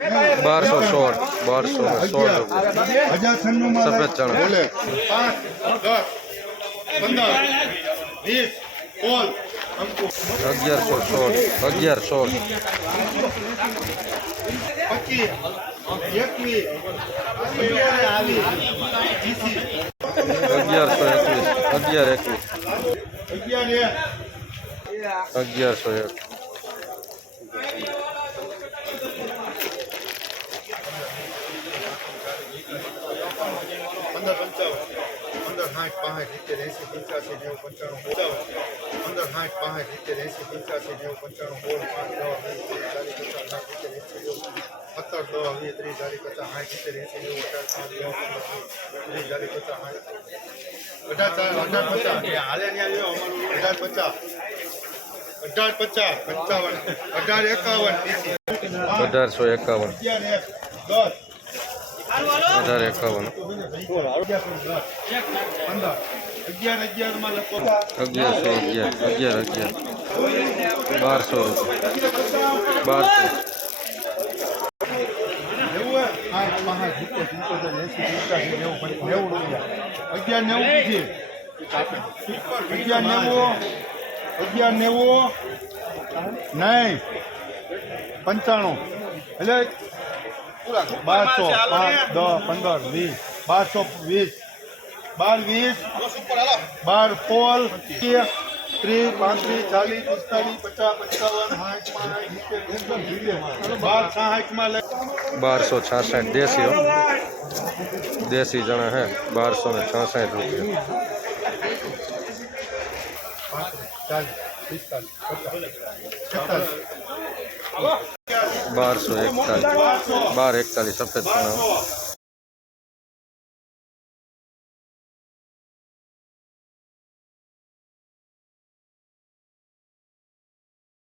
બારસો સોળ બારસો સોળ સફેદ ચણા અગિયારસો સોળ અગિયાર સોળ. અગિયારસો એકવીસ અગિયાર એકવીસ. અગિયારસો એક. પંદર પંચાવન. પંદર સાઠ પાંસઠ સિત્તેર એંસી પંચ્યાસી નેવું પંચાણું પંચાવન પંદર સાઠ પાંસઠ સિત્તેર એંસી પંચ્યાસી નેવું પંચાણું બોલ. પાંચ દસ વીસ ત્રીસ ચાલીસ પચાસ સાઠ સિત્તેર એંસી નેવું. સત્તર દસ વીસ ત્રીસ ચાલીસ પચાસ સાઠ સિત્તેર એંસી નેવું અઢાર પાંચ દસ પંદર ત્રીસ ચાલીસ પચાસ સાઠ. અઢાર ચાર અઢાર પચાસ. હાલે ત્યાં લ્યો અમારું અઢાર પચાસ. અઢાર પચાસ પંચાવન. અઢાર એકાવન. અઢારસો એકાવન. દસ. અઢાર એકાવન. અગિયારસો અગિયાર અગિયાર અગિયાર. બારસો બારસો. અગિયાર નેવું. છે અગિયાર નેવું. અગિયાર નેવું. નહીં. પંચાણું. એટલે બારસો પાંચ દસ પંદર વીસ બારસો વીસ બાર વીસ બાર પોલ ત્રીસ પાંત્રીસ ચાલીસ પિસ્તાલીસ પચાસ પંચાવન સાઠ પાંચ સિત્તેર એકદમ ધીરે બાર સાઠમાં લે બારસો છાસઠ દેશી હો. દેશી ચણા હે બારસો ને છાસઠ રૂપિયા પાંત્રીસ ચાલીસ પિસ્તાલીસ પચાસ છેતાલીસ બારસો એકતાલીસ બાર એકતાલીસ સફેદ